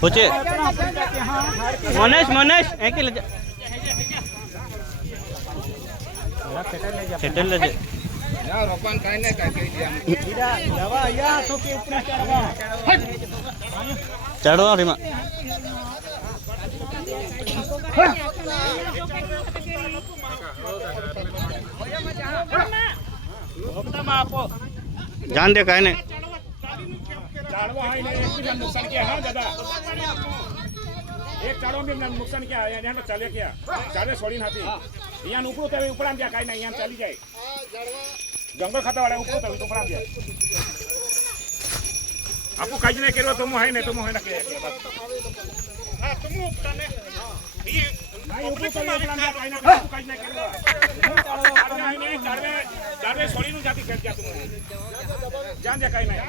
पूछे मनेश मनेश एक ले जा सेटल ले जा यार अपन काई ने काई कही दिया हीरा जावा या तो के ऊपर चढ़वा रीमा जान दे काई ने चाड़वा है ने एक नुकसान किया है दादा एक चाड़वा में नुकसान किया है यहां चले क्या चाड़े छोड़ी हाथी यहां ऊपर तो ऊपर आ गया काई नहीं यहां चली जाए जंगल खाता वाला ऊपर तो ऊपर आ गया आपको काई नहीं करो तुम है नहीं तुम है ना के हां तुम ऊपर ने ये नहीं ऊपर तो ऊपर आ गया काई ना काई नहीं करो चाड़वे छोड़ी नु जाती कर क्या तुम जान जा काई नहीं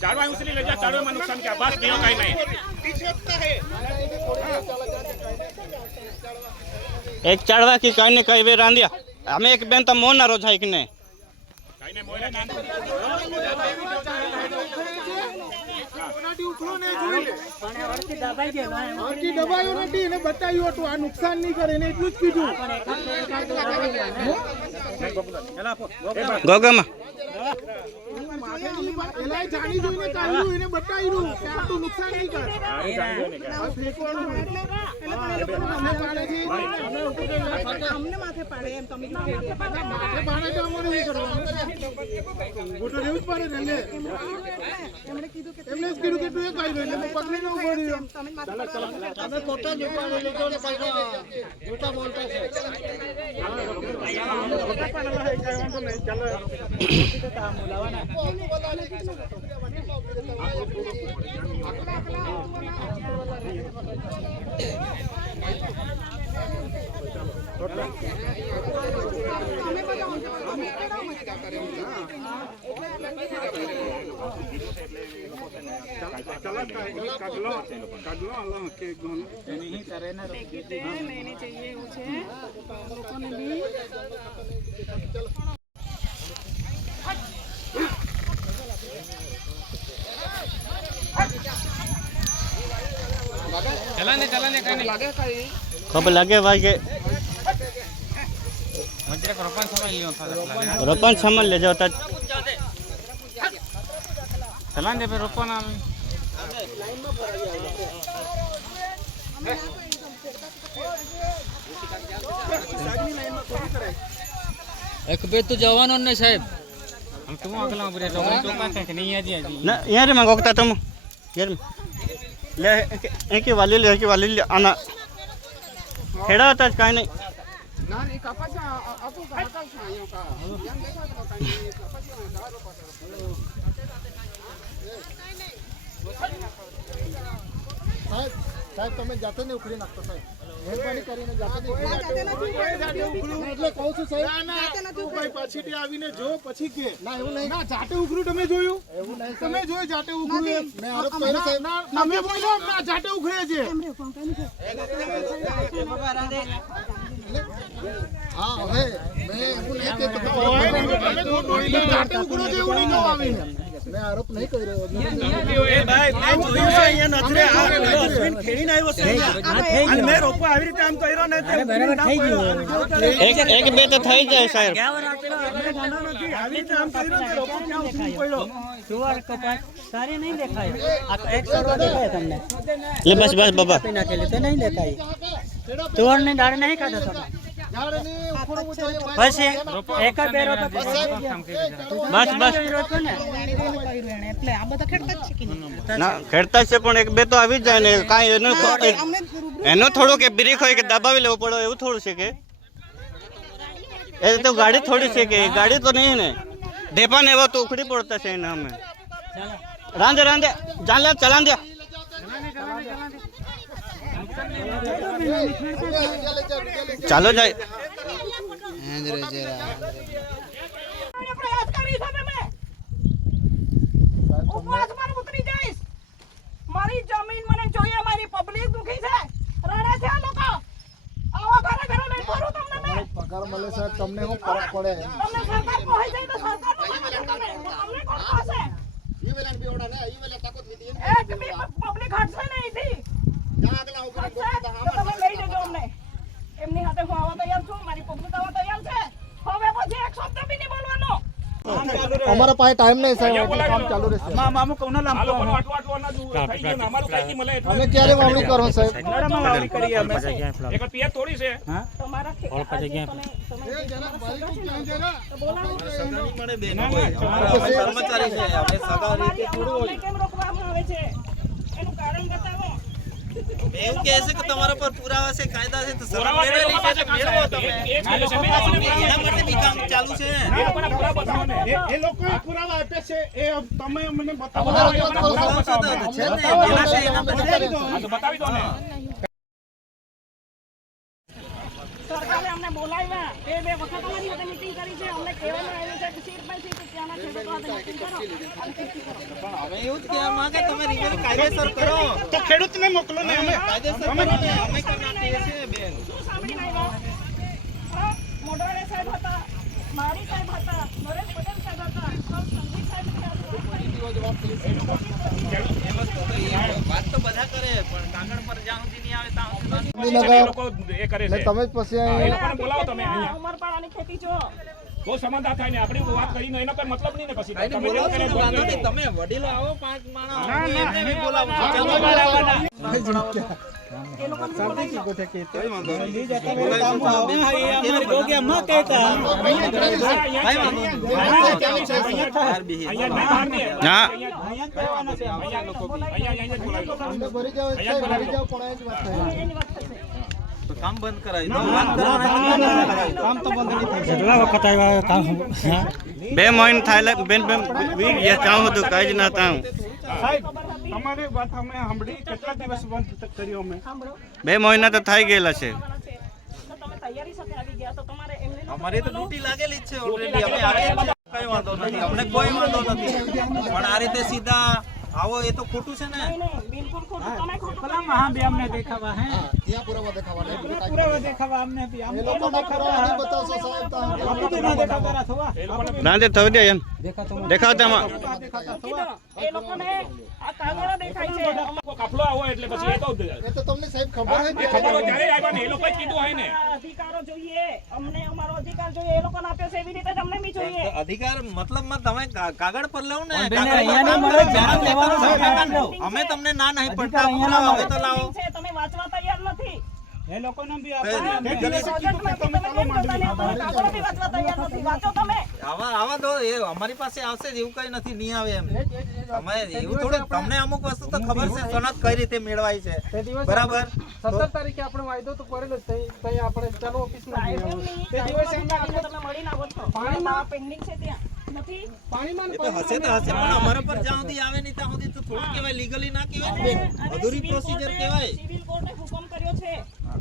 चाड़वा उसली ले जा चाड़वे में नुकसान क्या बस दियो काई नहीं पीछे होता है एक चढ़वा की काई ने कई वे रांदिया हमें एक बेन तो मोन ना रोज है कि नहीं काई ने मोयला जान ઉખલો ને જોઈ લે અને ઓરથી દબાઈ ગયો ઓરથી દબાયો નથી એને બતાવ્યું હતું આ નુકસાન નહીં કરે એને એટલું જ કીધું ગોગમાં એલા જાણી જોઈને કાઢ્યું એને બતાવ્યું કે આ તો નુકસાન નહીં કરે અમને માથે પાડે એમ તમે માથે પાડે તો અમારે નહીં કરવાનું ગોટો લેવું જ પડે ને એમણે કીધું કે એમને જ કીધું કે તું એ કાઈ લે પગલે ન ઉભો રહ્યો તમે માથે પાડે તમે ખોટા જૂતા લઈ લો ને પૈસા જૂતા બોલતા છે ખોટા પાડેલા હે કાઈ વાંધો નહીં ચાલો બોલાવાના લેને चाहिए उसे लोगों ने भी चलाने कहीं लगे कहीं कब लगे भाई के मंत्र का रोपन सामान ले जाओ तक चलाने पे रोपन एक बेट तो जवानों ने साहब हम तुम अगला बरे लोग तो पाते कि नहीं आजी आजी ना यार मंगोकता तुम यार ले एक ही वाली ले आना खेड़ा होता है काई नहीं ना ये कपास आपको कहां का छायो का यहां देखा तो कहीं कपास में दारो पता साहब તમે જાતે ને ઉખડી નાખતો સાહેબ મહેરબાની કરીને જાતે ને એટલે કહું છું સાહેબ ના તું ભાઈ પાછીથી આવીને જો પછી કે ના એવું નહીં ના જાતે ઉખડું તમે જોયું એવું નહીં તમે જોયું જાતે ઉખડું મેં આરોપ કર્યો સાહેબ ના તમે બોલો ના જાતે ઉખડે છે હા હવે મેં એવું નહીં કે તમે જાતે ઉખડો છે એવું નહીં આવીને मैं आरोप नहीं कर रहा हूं ए भाई मैं જોયું છે અહીંયા નજરે આ અશ્વિન ખેડીને આવ્યો છે અને મે રોપો આવી રીતે આમ કર્યો ને તે બરાબર થઈ ગયું एक બે તો થઈ જાય સાહેબ આવી રીતે આમ કર્યો ને રોપો ક્યાં ઉખડી પડ્યો सुअर कपास सारे नहीं देखाए आ तो 100 दिखाए तुमने ले बस बस बाबा पीना के लिए तो नहीं देखाई तुअर ने दाड़ नहीं खाता था बस एक बेरो तो बस बस એટલે આ બધા ખેડતા જ છે કે નહીં ના ખેડતા છે પણ એક બે તો આવી જ જાય ને કાઈ એનો થોડો કે બ્રેક હોય કે દબાવી લેવો પડે એવું થોડું છે કે એ તો ગાડી થોડી છે કે ગાડી તો નહીં ને ઢેપા ને એવો તો ઉખડી પડતા છે એના અમે રાંધે રાંધે જાન લે ચલાન દે ચાલો જાય પ્રયાસ કરી છે મેં ઉપવાસ પર ઉતરી જઈશ મારી જમીન મને જોઈએ મારી પબ્લિક દુખી છે રડે છે આ લોકો આવા ઘરે ઘરે નહીં ફરું તમને મેં પગાર મળે સાહેબ તમને હું ફરક પડે તમને સરકાર પહોંચી જાય તો સરકાર અમને કોણ પાસે એક બી પબ્લિક હટશે નહીં થી હટશે તો તમે લઈ જજો અમને એમની સાથે હું આવવા તૈયાર છું મારી પબ્લિક આવવા તૈયાર છે હવે પછી એક શબ્દ બી નહીં બોલવાનો અમારા પાસે ટાઈમ નહીં સાહેબ એટલે કામ ચાલુ રહેશે મામુ કોના નામ આ લોકોનું આટલું ના દૂર થઈ ગયું ને અમારું કઈ નહીં મળે એટલે અમે ક્યારે વાવણી કરો સાહેબ કરીએ અમે એક પિયત થોડી છે તમારા આજે તમે કેમ રોકવામાં આવે છે એનું કારણ બતાવો એવું કહે છે કે તમારા પર પુરાવા છે કાયદા છે તો શરમ મેળવેલી છે તો મેળવો તમે એના માટે બી કામ ચાલુ છે ને એ લોકોના પુરાવા બતાવો ને એ લોકો પુરાવા આપે છે એ તમે મને બતાવો છે ને એના પછી આ તો બતાવી દો ને સરકારે અમને બોલાવ્યા બે વખત અમારી સાથે મીટિંગ કરી છે અમને કહેવામાં આવ્યું છે કે સીટ બાય સીટ ત્યાંના ખેડૂતો સાથે મીટિંગ કરો અને તીર્થી કરો હવે એવું જ કહેવા માંગે તમે રિવેલ કાયદેસર કરો તો ખેડૂતને મોકલો ને અમે કાયદેસર કરો ને અમે કરી નાખીએ છીએ બેન શું સાંભળીને આવ્યા મોઢવાડિયા સાહેબ હતા મારી સાહેબ હતા નરેશ પટેલ સાહેબ હતા સંદીપ સાહેબ વાત તો બધા કરે પણ કાગળ પર જ્યાં સુધી નહીં આવે ત્યાં સુધી એ લોકો એ કરે છે તમે જ પછી એ લોકોને બોલાવો તમે અહીંયા ઉમરપાડાની ખેતી જો તો સમાધાન થાય ને આપણી વાત કરીને એનો કોઈ મતલબ નહીં ને પછી કાંઈ તમે બોલાવો જેમ છો કરે ને, વાંધો બોલજો. નહીં. તમે વડીલો આવો 5 માણસ એમને બી બોલાવો છો. ચાલો. એ લોકોને બી અહીંયા નહીં, બહાર નહીં. અહીંયા જ બોલાવી લો. અમને ભરી જાઓ સાહેબ ભરી જાઓ પણ એ જ વાત થાય એની વાત થશે તો કામ બંધ કરાવી દો. વાત કરવાના કામ તો બંધ નહીં થાય. કેટલા વખત આવ્યા કામ 2 મહિના થાય બેન વીક ગયા કામ હતું કાંઈ જ ના તામ સાહેબ તમારી વાત અમે સાંભળી કેટલા દિવસ બંધ કર્યો અમે 2 મહિના તો થઈ ગયેલા છે તો તમે તૈયારી સાથે આવી ગયા તો તમારે એમને અમારી તો ડ્યુટી લાગેલી જ છે ઓલરેડી અમે આવીએ છીએ. કઈ વાંધો નથી અમને કોઈ વાંધો નથી પણ આ રીતે સીધા આવો એ તો ખોટું છે ને નહીં બિલકુલ ખોટું તમે ખોટું કરી हाँ भी हमने देखा हुआ है ત્યાં પુરાવા દેખાવાના पूरा देखा हुआ हमने भी એ લોકોને કરવા નહીં બતાવશો સાહેબ તો हमने ना देखा तेरा थोड़ा રાંધે થવી દે એમ देखा तो દેખાવ તેમાં કીધું. એ લોકોને આ કાગળો દેખાય છે કોઈ કાફલો આવો એટલે પછી એ તો એ તો તમને સાહેબ ખબર એ ખબર હોય ત્યારે આવ્યા ને એ લોકોએ જ કીધું હોય ને આ અધિકારો જોઈએ અમને અમારો અધિકાર જોઈએ એ લોકોને આપ્યો છે એવી રીતે જ અમને બી જોઈએ અધિકાર મતલબમાં તમે કાગળ પર લેવું ને બેન, કાગળ પર અહીંયા કામ નહીં મળે, કરો. જ્યાં લેવાનું છે ત્યાં લો. અમે તમને ના નહીં પડતા અધિકાર અહીંયા પુરાવા ના હોય તો લાવો છે તમે વાંચવા તૈયાર નથી ये लोगों ने भी કઈ નહીં. પ્રોજેક્ટમાં બી તમે કેમ કરતા નહીં? અમારા કાગળો બી વાંચવા તૈયાર નથી વાંચો તમે આવા દો એ અમારી પાસે આવશે જ એવું કઈ નથી નહીં આવે એમ તમે એવું થોડું તમને અમુક વસ્તુ તો ખબર છે સનદ કઈ રીતે મેળવાય છે બરાબર 17 તારીખે આપણે વાયદો તો કરેલો જ તઈ આપણે ચાલો ઓફિસમાં જઈએ. તે દિવસે અમે આજે તમે મળીને આવો છો પાણીમાં પેન્ડિંગ છે ત્યાં નથી પાણીમાં એ તો હશે તો હશે પણ અમારા પર જ્યાં સુધી આવે નહીં ત્યાં સુધી તો થોડું કહેવાય લીગલી ના કહેવાય ને બેન અધૂરી પ્રોસિજર કહેવાય સિવિલ કોર્ટે હુકમ કર્યો છે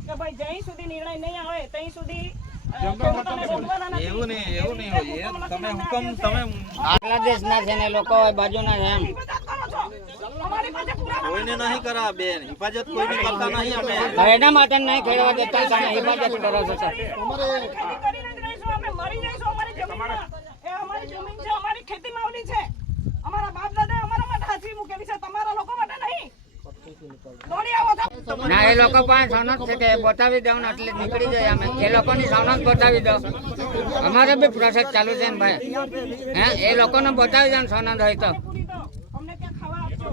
કે ભાઈ જ્યાં સુધી નિર્ણય નહીં આવે ત્યાં સુધી ખેડૂતોને રોકવાના નથી. એવું નહીં હોય એ તમે હુકમ તમે બાંગ્લાદેશના છે ને લોકો બાજુના છે એમ હિફાજત કરો છો. અમારી પાસે પુરાવા કોઈને નહીં કરા બેન હિફાજત કોઈને કરતા નહીં અમે એના માટે નહીં ખેડવા દેતા તમે હિફાજત કરો છો સર અમારે ખેતી કરીને જ રહીશું અમે મરી જઈશું અમારી જમીનમાં એ અમારી જમીન છે અમારી ખેતી માવલી છે અમારા બાપ દાદા અમારા માટે હાચવી મૂકેલી છે તમારા લોકો માટે નહીં દોડી આવો છો. ના એ લોકો પાસે સનદ છે કે બતાવી દઉં ને એટલે નીકળી જાય અમે એ લોકોની સનદ બતાવી દો અમારે બી પ્રોસેસ ચાલુ છે ને ભાઈ હે એ લોકોને બતાવી દો ને સનદ હોય તો પૂરી દો અમને ત્યાં ખાવા આપશો.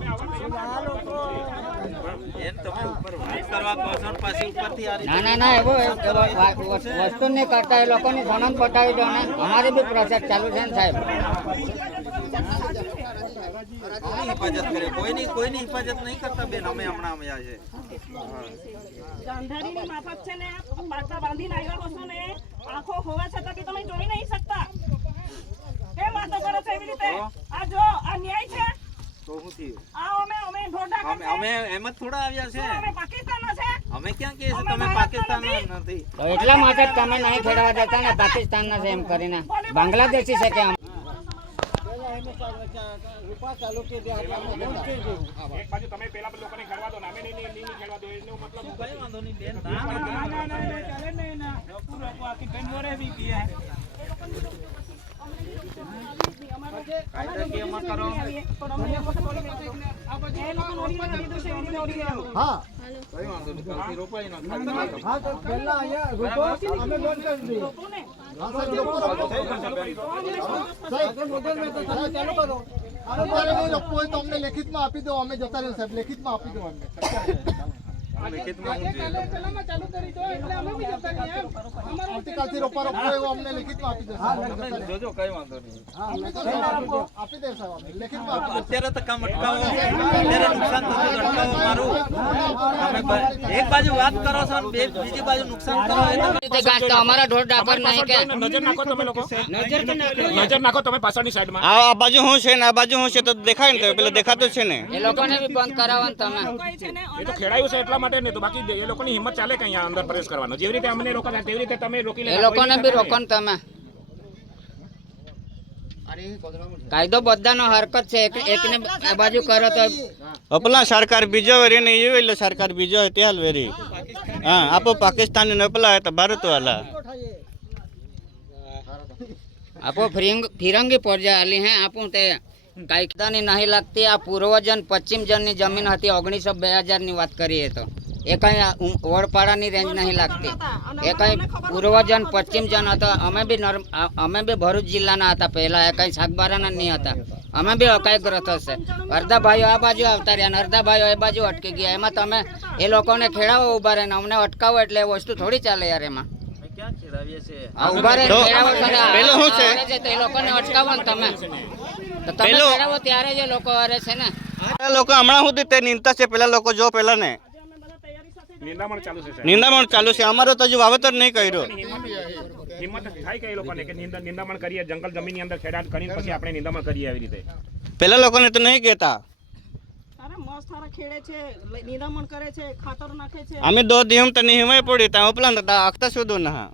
બેન તમે ઉપર વાત કરવા કહો છો ને પાછી ઉપરથી આ રીતે ના એવું વસ્તુ નહીં કરતા એ લોકોની સનદ બતાવી દો ને અમારી બી પ્રોસેસ ચાલુ છે ને સાહેબ કોની હિફાજત કરે કોઈની હિફાજત નહીં કરતા બેન અમે હમણાં આવ્યા છે ગાંધારીની માફક છે ને બાગડા બાંધીને આવ્યા છો ને આંખો હોવા છતાં બી તમે જોઈ નહીં શકતા કેમ વાતો કરો છો એવી રીતે આ જો આ ન્યાય છે તો શું થયું આ અમે ઢોઢા અમે એમ જ થોડા આવ્યા છે અમે પાકિસ્તાનના છે અમે ક્યાં કહીએ છીએ તમે પાકિસ્તાન નથી તો એટલા માટે જ તમે નહીં ખેડવા દેતા ને પાકિસ્તાનના છે એમ કરીને બાંગ્લાદેશી છે કે આમ એક બાજુ તમે પેલા લોકોને ખેડવા દો ને અમે નહીં ખેડવા દો એનો મતલબ કઈ વાંધો નહીં બેન કાયદાકીયમાં કરો. હા કઈ વાંધો નહીં. કાલથી રોપાઈ નાખો. હા તો પહેલા અહીંયા રોકો અમે બંધ કરી દઈએ હા સાહેબ રોકો રોકો સાહેબ મોબાઈલ મેં તો ચાલુ કરો અમારે નહીં રોકવું હોય તો અમને લેખિતમાં આપી દો અમે જતા રહ્યો સાહેબ લેખિતમાં આપી દો અમને લેખિતમાં હું જોઈએ. આવતીકાલથી રોપા રોપવો હોય એવું અમને લેખિતમાં આપી દો તમે જોજો, કઈ વાંધો નહીં. આપી દે સાહેબ અમને લેખિતમાં આપી દો અત્યારે તો કામ અટકાવો. અત્યારે નુકસાન થતું અટકાવો મારું. તમે એક બાજુ વાત કરો છો અને બીજી બાજુ નુકસાન કરો એ તમે તે ઘાસ તો અમારા ઢોર ડાકર નહીં કે નજર નાખો તમે લોકો નજર નાખો તમે પાછળની સાઈડમાં આ બાજુ શું છે ને આ બાજુ શું છે તો દેખાય ને, તો પેલા દેખાતું જ છે ને. એ લોકોને બી બંધ કરાવવાનું તમે એ તો ખેડાયું છે એટલા માટે નહીં તો બાકી એ લોકોની હિંમત ચાલે કે અહીંયા અંદર પ્રવેશ કરવાનો જેવી રીતે અમને રોકા તેવી રીતે તમે રોકી એ લોકોને બી રોકો ને તમે કાયદો બધાનો હરકત છે એકને આ બાજુ કરો તો અપલા સરકાર બીજો વેરી ને એ વેલો સરકાર બીજો હોય ત્યાં વેરી હા આપો પાકિસ્તાન ને અપલા હોય તો ભારત વાલા આપો ફિરંગી પડજા આલી હે આપું તે કાયદાની નહીં લાગતી આ પૂર્વજન પશ્ચિમ જનની જમીન હતી 1900-2000 ની વાત કરીએ તો એ કઈ વડપાડાની રેન્જ નહીં લાગતી એ કઈ પૂર્વજન પશ્ચિમ જન હતો અમે બી ભરૂચ જિલ્લાના હતા પહેલા એ કઈ સાગબારાના નહીં હતા અમે બી અકાયગ્રસ્ત હશે અડધા ભાઈઓ આ બાજુ આવતા રહ્યા અને અડધા ભાઈઓ એ બાજુ અટકી ગયા એમાં તમે એ લોકોને ખેડાવો ઉભા રહે ને અમને અટકાવો એટલે એ વસ્તુ થોડી ચાલે યાર એમાં ક્યાં ખેડાવીએ છીએ. આ ઉભા રહે તો ખેડાવો પેલું શું છે? તો એ લોકોને અટકાવો ને તમે તો તમે ખેડાવો ત્યારે જ એ લોકો અરે છે ને આ લોકો હમણાં સુધી તે નિંદતા છે પેલા લોકો જો પેલા ને નિંદામણ ચાલુ છે સાહેબ. નિંદામણ ચાલુ છે અમારો તો હજુ વાવેતર નહીં કર્યું. હિંમત થાય કે એ લોકોને કે નિંદામણ કરીએ જંગલ જમીનની અંદર ખેડાણ કરીને પછી આપણે નિંદામણ કરીએ આવી રીતે પેલા લોકોને તો નહીં કહેતા અરે મસ્ત હારા ખેડે છે નિરામણ કરે છે ખાતર નાખે છે અમે 2 દિવસ તો નહીં હિમાય પડી ત્યાં ઉપલા નતા આખતા સુધો ના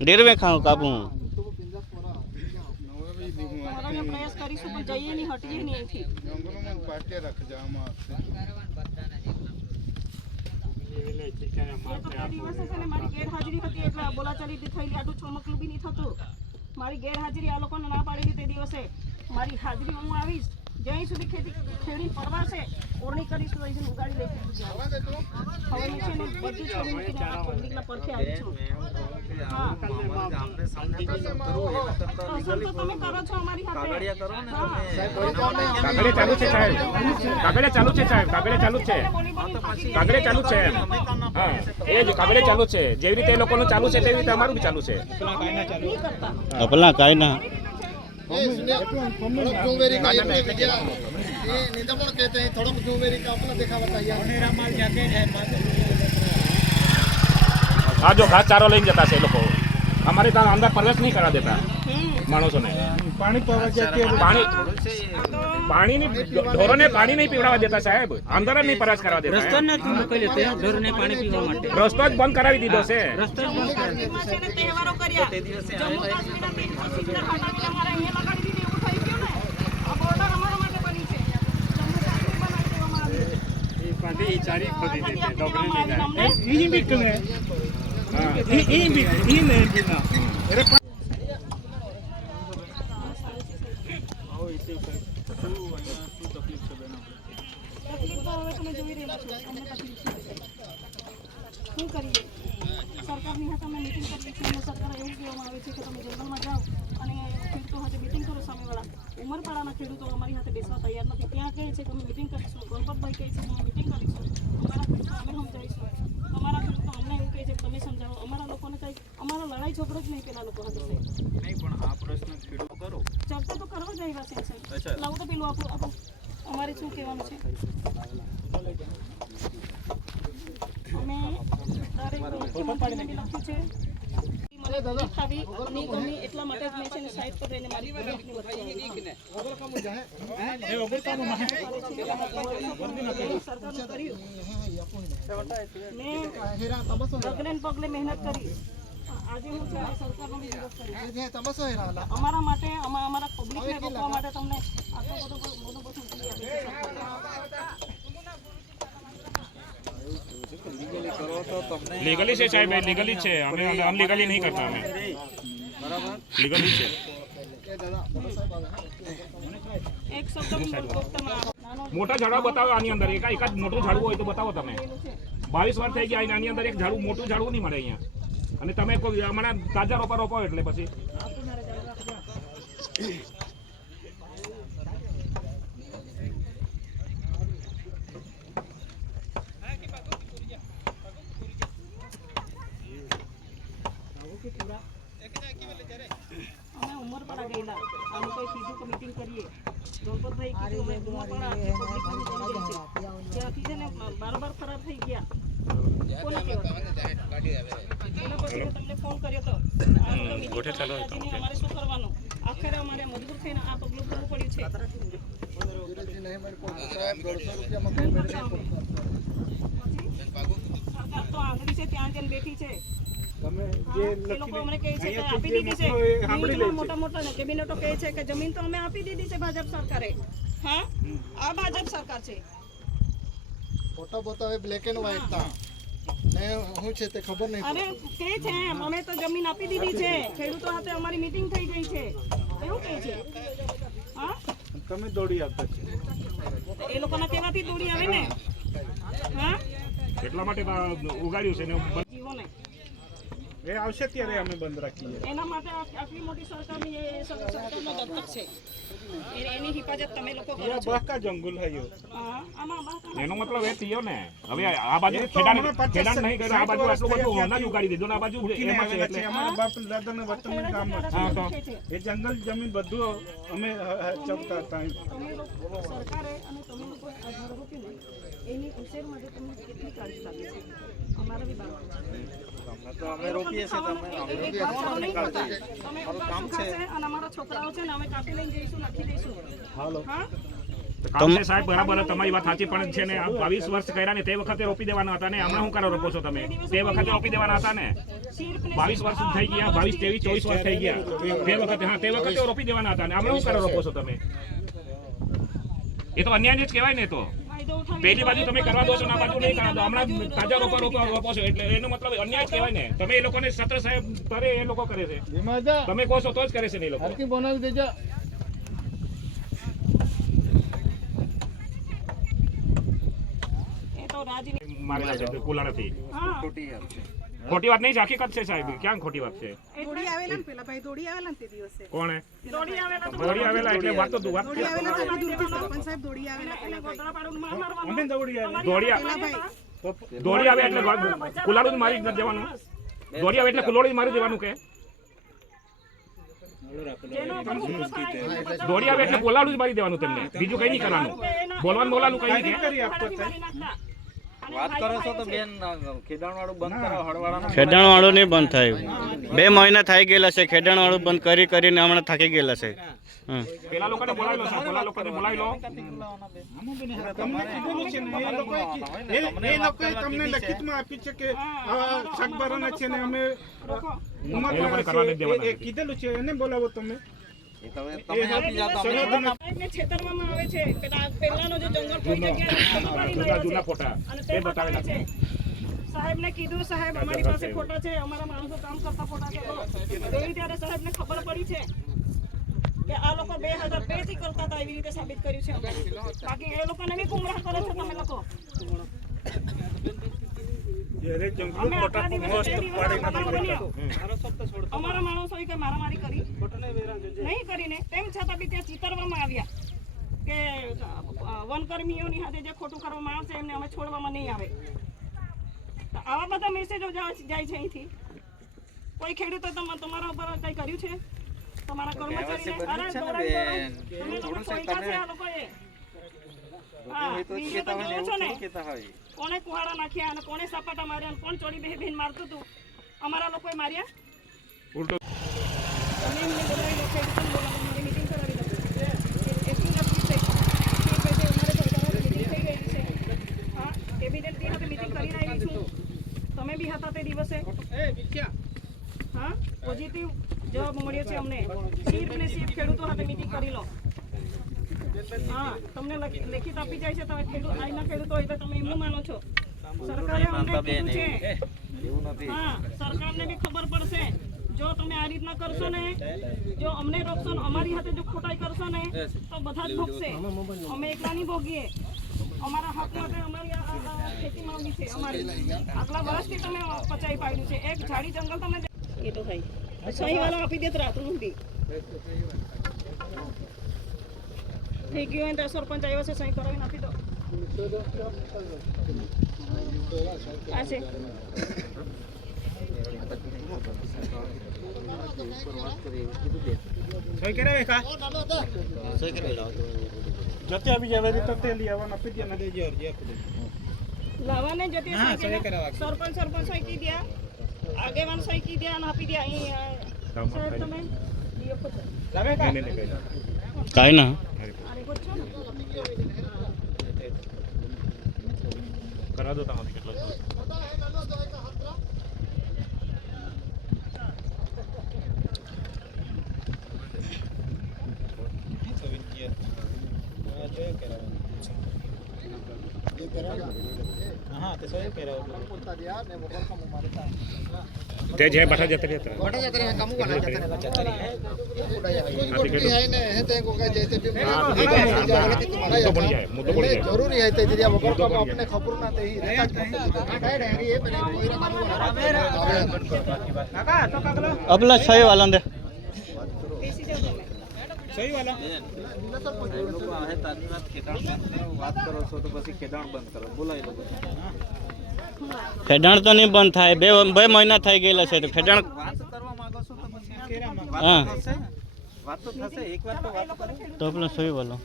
ડેરવે ખાઉં કાપું મારાને પ્રયાસ કરીશું પણ જઈએ નહીં હટીએ નહીં અહીંથી એ તો તે દિવસે છે ને મારી ગેરહાજરી હતી એટલે બોલાચાલી થયેલી આટલું ચોમકલું બી નહીં થતું મારી ગેરહાજરી આ લોકોને ના પાડેલી તે દિવસે મારી હાજરી હું આવીશ જ્યાં સુધી ખેડી પરવાશે ઓરણી કરીશું તો અહીંથી ઉગાડી લઈશું હવે મેં છે ને બધું છોડી મૂકીને આ પબ્લિકના પડખે આવી છું ગામને સામને કશું કરવું એ વખત તો અસર તો તમે કરો છો અમારી હાથે કાગળિયા કરો ને તમે. કાગળે ચાલુ છે સાહેબ કાગળે ચાલુ છે સાહેબ કાગળે ચાલુ છે કાગળે ચાલુ છે હા એ જ કાગળે ચાલુ છે જેવી રીતે એ લોકોનું ચાલુ છે તેવી રીતે અમારું બી ચાલુ છે અપલા કાંઈ ના थोड़ा जूवेरी का ये निंदामण कहते हैं थोड़ा जूवेरी का अपना देखा बताइए હા જો ઘાસ ચારો લઈને જતા છે એ લોકો અમારે ત્યાં અંદર પ્રવેશ નહીં કરવા દેતા માણસોને પાણી ઢોરોને પાણી નહીં પીવડાવવા દેતા સાહેબ અંદર જ નહીં પ્રવેશ કરવા દેતા રસ્તો જ બંધ કરાવી દીધો છે તહેવારો કર્યા તે દિવસે જમ્મુ કાશ્મીરના અમારા અહીંયા લગાડી દીધી એવું થઈ ગયું ને આ બોર્ડર અમારા માટે બની છે જમ્મુ કાશ્મીર બનાવી દેવામાં શું કરીએ સરકારની હાથે અમે મિટિંગ કરીએ છીએ અને સરકાર એવું કહેવામાં આવે છે કે તમે જંગલમાં જાઓ અને ખેડૂતો સાથે મિટિંગ કરો સામેવાળા ઉમરપાડાના ખેડૂતો અમારી હાથે બેસવા તૈયાર નથી ત્યાં કહે છે કે અમે મિટિંગ કરીશું ગણપતભાઈ કહે છે કે અમે મિટિંગ કરીશું અમારા ખેડૂતો અમે સમજાવીશું અમારા ખેડૂતો અમને એવું કહે છે કે તમે સમજાવો અમારા લોકોને કંઈ અમારા લડાઈ ઝઘડો જ નહીં પેલા લોકો હાથે નહીં પણ આ પ્રશ્ન ખેડૂતો કરો ચર્ચા તો કરવા જ આવ્યા છે સાહેબ લાવો તો પેલું આપો અમારે શું કહેવાનું છે અમે દરેક મુખ્યમંત્રીને બી લખ્યું છે મને દૂર ખાવી નહીં ગમી એટલા માટે જ મેં છે ને સાઈડ પર રહીને મારી પબ્લિકની વચ્ચે સરકારનું કર્યું મેં પગલે મહેનત કરી આજે હું છે સરકારનો બી વિરોધ કર્યો અમારા માટે અમારા પબ્લિકને રોકવા માટે તમને આટલો બધો લીગલી છે સાહેબ લીગલી છે અમે અનલીગલી નહીં કરતા અમે લીગલી છે. એક શબ્દ વક્તમાં નાનો મોટા ઝાડવા બતાવો આની અંદર, એકાદ મોટું ઝાડવું હોય તો બતાવો તમે. 22 વર્ષ થઈ ગયા આની અંદર એક ઝાડવું મોટું ઝાડવું નહીં મળે અહીંયા. અને તમે કોઈ હમણાં તાજા રોપા રોપો એટલે પછી અમે ઉમરપાડા ગયેલા, આ લોકોએ કીધું કે મીટિંગ કરીએ. ગણપતભાઈ કીધું અમે ઉમરપાડા પબ્લિક બહુ થઈ ગઈ છે, ત્યાંથી છે ને બારોબાર ખરાબ થઈ ગયા. કોને કહેવાય? એના પછી મેં તમને ફોન કર્યો હતો. આ લોકો meeting કરવા રાજી નહીં, અમારે શું કરવાનું? આખરે અમારે મજબૂર થઈને આ પગલું ભરવું પડ્યું છે. સરકાર તો આંગળી છે ત્યાં જઈને બેઠી છે. એ લોકો અમને કહે છે કે આપી દીધી છે, મીટિંગમાં મોટા મોટા કેબિનેટો કહે છે કે જમીન તો અમે આપી દીધી છે ભાજપ સરકારે. હા, આ ભાજપ સરકાર છે. ફોટો બતાવે બ્લેક એન્ડ વ્હાઈટ તા ને હું છે તે ખબર નહીં. અરે કહે છે અમે તો જમીન આપી દીધી છે, ખેડૂતો સાથે અમારી મીટિંગ થઈ ગઈ છે, એવું કહે છે. હા, તમે દોડી આપતા છે. એ લોકોના કહેવાથી દોડી આવે ને. હા, એટલા માટે ઉગાડ્યું છે ને જીવોને એ આવશે ત્યારે અમે બંધ રાખીએ. એના માટે આટલી મોટી સરકારની સરકારનો દત્તક છે. એની હિફાજત તમે લોકો કરો છો. બાકા જંગલ હૈયો. હા, આમાં બાકા એનો મતલબ એ થયો ને, હવે આ બાજુ ખેડાણ નહીં કર્યું, આ બાજુ આટલું બધું અનાજ ઉગાડી દીધું ને આ બાજુ એમાં છે એટલે અમારા બાપ દાદાના વતનનું ગામ હા છે. એ જંગલ જમીન બધું અમે ચપતા હતા. તમે લોકો સરકારે અને તમે લોકો આ ઝાડ રોપ્યું ને એની ઉછેર માટે તમને કેટલી કાળજી લાગે છે? અમારા બી બાળકો છે. તો અમે રોપીએ છીએ, તમે કામ છે અને અમારા છોકરાઓ છે ને અમે કાપી લઈને જઈશું, નાખી દઈશું. હા, કામ છે સાહેબ, બરાબર તમારી વાત સાચી, પણ છે ને 22 વર્ષ કર્યા ને તે વખતે રોપી દેવાના હતા ને હમણાં શું કરો રોપો છો તમે? તે વખતે રોપી દેવાના હતા ને. 22 વર્ષ થઈ ગયા, 22, 23, 24 વર્ષ થઈ ગયા તે વખતે. હા, તે વખતે રોપી દેવાના હતા ને હમણાં શું કરો રોપો છો તમે? એ તો અન્યાય જ કહેવાય ને. તો પેલી બાજુ તમે કરવા દો છો, ના બાજુ નહીં કરવા દો. હમણાં તાજા રોપો છો એટલે એનો મતલબ અન્યાય જ કહેવાય ને. તમે એ લોકોને સત્ર સાહેબ કરે, એ લોકો કરે છે. તમે કહો છો તો જ કરે છે ને એ લોકો. બનાવી દેજો. એ તો રાજી મારેલા છે કુલા નથી. હા, ખોટી વાત નહીં, હકીકત છે સાહેબ. ક્યાં ખોટી વાત છે? દોડી આવેલા ને પેલા ભાઈ દોડી આવેલા ને તે દિવસે કોણે દોડી આવેલા તો દોડી આવેલા એટલે વાત તો વાત દોડી આવેલા તો સરપંચ સાહેબ દોડી આવેલા એટલે ગોતરાપાડું માં મારવાનું. અમે દોડી આવે. દોડી આવે એટલે કુલાડું જ મારી જ દેવાનું. દોડી આવે એટલે કુલોડું જ મારી દેવાનું કે જેનો ઉપર હુમલો થાય દોડી આવે એટલે કુલાડું જ મારી દેવાનું તેમને. બીજું કઈ નહીં કરવાનું. બોલવાનું કઈ નહીં. કરી નાખતા. વાત કરો છો તો બેન ખેડાણ વાળું બંધ કરો, હળવાળાનું ખેડાણ વાળું નહીં બંધ થાય. 2 મહિના થઈ ગયેલા છે ખેડાણ વાળું બંધ કરીને હમણાં થાકી ગયેલા છે. પેલા લોકોને બોલાવી લો સાહેબ, પેલા લોકોને બોલાવી લો. તમને કીધેલું છે ને એ લોકોએ તમને લખિતમાં આપી છે કે શાકભારાના છે ને અમે ઉમરપાડા એ કીધેલું છે, એને બોલાવો તમે. તમે આપી જાઓ તો અમે સાહેબને છેતરવામાં આવે છે. પેલાનો જે જંગલ કોઈ જગ્યાએ જૂના ફોટા અને એ તે બતાવેલા છે. સાહેબને કીધું સાહેબ અમારી પાસે ફોટા છે, અમારા માણસો કામ કરતા ફોટા છે. એવી ત્યારે સાહેબને ખબર પડી છે કે આ લોકો 2002 થી કરતા હતા, એવી રીતે સાબિત કર્યું છે અમને. બાકી એ લોકોને બી ગુમરાહ કરો છો તમે લોકો. અમે આટલા દિવસે તે દિવસે બનાવ બન્યો. અમારા માણસોએ કઈ મારામારી કરી નહીં કરીને, તેમ છતાં બી ત્યાં ચિતરવામાં આવ્યા કે વનકર્મીઓની સાથે જે ખોટું કરવામાં આવશે એમને અમે છોડવામાં નહીં આવે. તો આવા બધા મેસેજો જાય છે અહીંથી. કોઈ ખેડૂતો તમારા ઉપર કઈ કર્યું છે? તમારા કર્મચારીને તમે લોકો સોંચ્યા છે આ લોકોએ. હા, વિડીયો તો જોવો છો ને, કોણે કુહાડા નાખ્યા અને કોણે સપાટા માર્યા અને કોણ ચોરી બેહીને મારતું હતું? અમારા લોકોએ માર્યા. ઉલટો તમે એમને બોલાવી લો, ખેડૂતોને બોલાવો, મારી મીટિંગ કરાવી લો. એટલી નક્કી છે કે પછી અમારે સરકારે મીટિંગ થઈ ગઈ છે. હા, કેબિનેટની સાથે મીટિંગ કરીને આવી છું. તમે બી હતા તે દિવસે. હા, પોઝિટિવ જવાબ મળ્યો છે અમને. સિર્ફ ખેડૂતો સાથે મીટિંગ કરી લો. હા, તમને લેખિત આપી જાય છે. તમે અહીંના ખેડૂતો હોય તો તમે એમનું માનો છો. સરકારે અમને કીધું છે. હા, સરકારને બી ખબર પડશે જો તમે આ રીતના કરશો ને, જો અમને રોકશો ને, અમારી હાથે જો ખોટાઈ કરશો ને, તો બધા જ ભોગશે. અમે એકલા નહીં ભોગીએ. અમારા હક માટે અમારી આ ખેતી માંગી છે. અમારી આટલા વર્ષથી તમે પચાવી પાડ્યું છે. એક ઝાડી જંગલ તમે એ તો ભાઈ સહી વાળો આપી દે તો રાતું નથી થઈ ગયું હોય તો સરપંચ આવ્યો છે, સહી કરાવી નાખી દો. આ છે જતે આવી જાય વેરી તો તેલી આવવાના પીડિયા ના દેજો અરજી આપી દે લાવાને જતે સરપંચ સહી કી દિયા, આગેવાન સહી કી દિયા અને આપી દિયા. અહીં સાહેબ તમે કાંઈ ના આરે કો છો ને કરા દો તમારી કેટલો તે જે બટા જતે રહેતા મુદ્દો પડી જાય જરૂરી है ते दिया वगैरह को अपने खबर ना ते અબલા સહી વાલા દે બેસી જાઓ તમે. સહી વાલા એ લોકો આવે તારી વાત ખેડાણ બંધ કરો, વાત કરો છો તો પછી ખેડાણ બંધ કરો, બોલાય લોકો. ખેડાણ તો નહીં બંધ થાય, બે મહિના થઈ ગયેલા છે તો ખેડાણ વાત કરવા માંગો છો તો પછી હા. વાત થશે, વાત તો થશે. એક વાર તો વાત કરો, તો પેલો સહી વાલો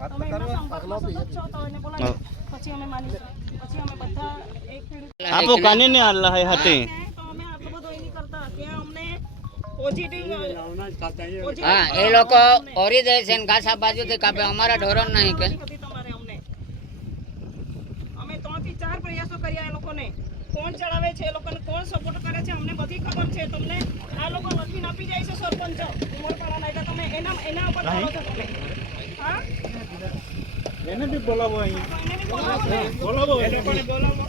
વાત તો તમે એમના કરવા. સંપર્કમાં સતત છો તો એને બોલાવો. પછી અમે માનીશું. પછી અમે બધા એક ખેડૂત આપો કાની ને આલ્લા હે હતી તો અમે આટલું બધું એ નહીં કરતા. ત્યાં અમને પોઝિટિવ હા એ લોકો ઓરી દે છે ને ઘાસ આ બાજુથી કાપે, અમારા ઢોરણ નહીં કે તમારે અમને અમે 3 થી 4 પ્રયાસો કર્યા. એ લોકોને કોણ ચડાવે છે, એ લોકોને કોણ સપોર્ટ કરે છે, અમને બધી ખબર છે. તમને આ લોકો લખીને આપી જાય છે સરપંચ ઉમરપાડાના, એટલે તમે એના ઉપર ચાલો છો તમે. હા એને બી બોલાવો અહીં તો એને બી બોલાવો ને. બોલાવો એ લોકોને બોલાવો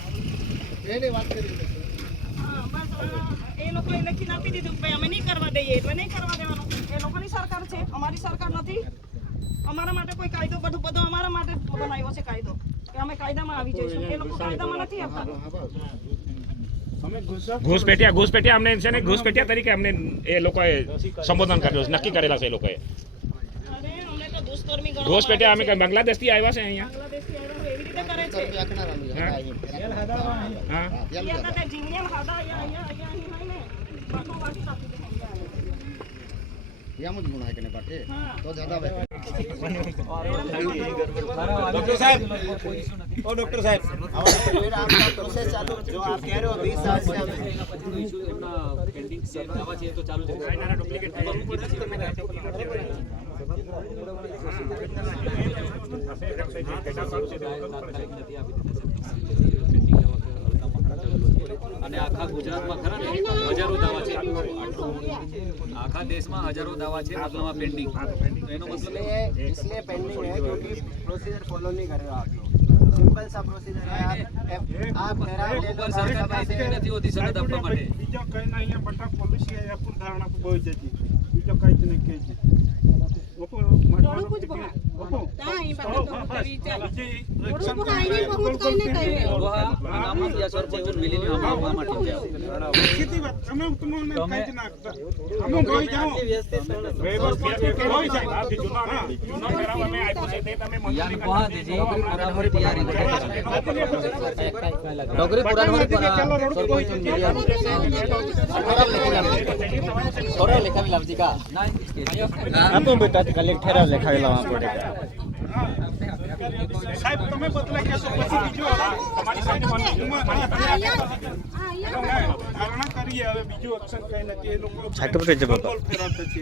એની વાત કરી હા બસ એ લોકોએ લખીને આપી દીધું કે ભાઈ અમે નહીં કરવા દઈએ, એટલે નહીં કરવા દેવાનું. એ લોકોની સરકાર છે, અમારી સરકાર નથી. અમારા માટે કોઈ કાયદો બધો અમારા માટે બનાવ્યો છે કાયદો, કે અમે કાયદામાં આવી જઈશું. એ લોકો કાયદામાં નથી આવતા. અમે ગુસ્સા ઘૂસપેટિયા અમને છે ને ઘૂસપેટિયા તરીકે અમને એ લોકોએ સંબોધન કર્યું છે, નક્કી કરેલા છે એ લોકોએ. અરે અમને તો દુષ્કર્મી ગણવામાં ઘૂસપેટિયા અમે કઈ બાંગ્લાદેશથી આવ્યા છે અહીંયા. બાંગ્લાદેશથી આવ્યા હોય એવી રીતે કરે છે. હા અહીંયા તો તે જીવણીયા હાદા અહીંયા અહીં હોય ને બાટો વાટી કાપી દે. યામ જ ગુણ है कने बाटे હા तो ज्यादा ડોક્ટર સાહેબ, ઓ ડોક્ટર સાહેબ, આપણા પ્રોસેસ ચાલુ જો આપ કह रहे हो 20 साल से અને આખા ગુજરાતમાં ખરા ને હજારો દાવા છે, આખા દેશમાં હજારો દાવા છે મતલબમાં પેન્ડિંગ. તો એનો મતલબ इसलिए पेंडिंग है क्योंकि प्रोसीजर फॉलो नहीं कर रहे हो आप लोग. सिंपल सा प्रोसीजर है. आप मेरा ઉપર સરકાર નથી હોતી સનદ આપવા માટે. બીજો કઈ ના અહીંયા બટા પોલીસ આયા પૂર ધારણા પર બોઈ જતી બીજો કઈ જ નહીં કહે છે. ઓપો થોડું કુછ બહાર ઓપો ત્યાં અહીં બાબત તો કરી ચાલ એક્શન થોડું આઈને બહુ કઈને કહ્યું. નામ યા સરપંચ મિલીને આપવા માટે સીધી વાત અમે તમને કઈ જ નાખતા અમે બોઈ જાઓ વ્યવસ્થિત બોઈ જાય આ જે જૂનો ઠરાવ અમે આપ્યો છે તે તમે મંજૂરી કરી. પહોંચ દેજે બરાબર તૈયારી डोगरी पुराण होने पर सरपंच थोड़ा लिखा भी लफ्जी का આપો બેટા કલેક્ટ ઠરાવ લખાવી લાવવા પડે. સાહેબ તમે બદલા કેસો પછી બીજો તમારી સાઈડ ધારણા કરીએ હવે બીજું એક્શન કઈ નથી. એ લોકો છાટું પડે છે બાપા. ફેરવતા છે.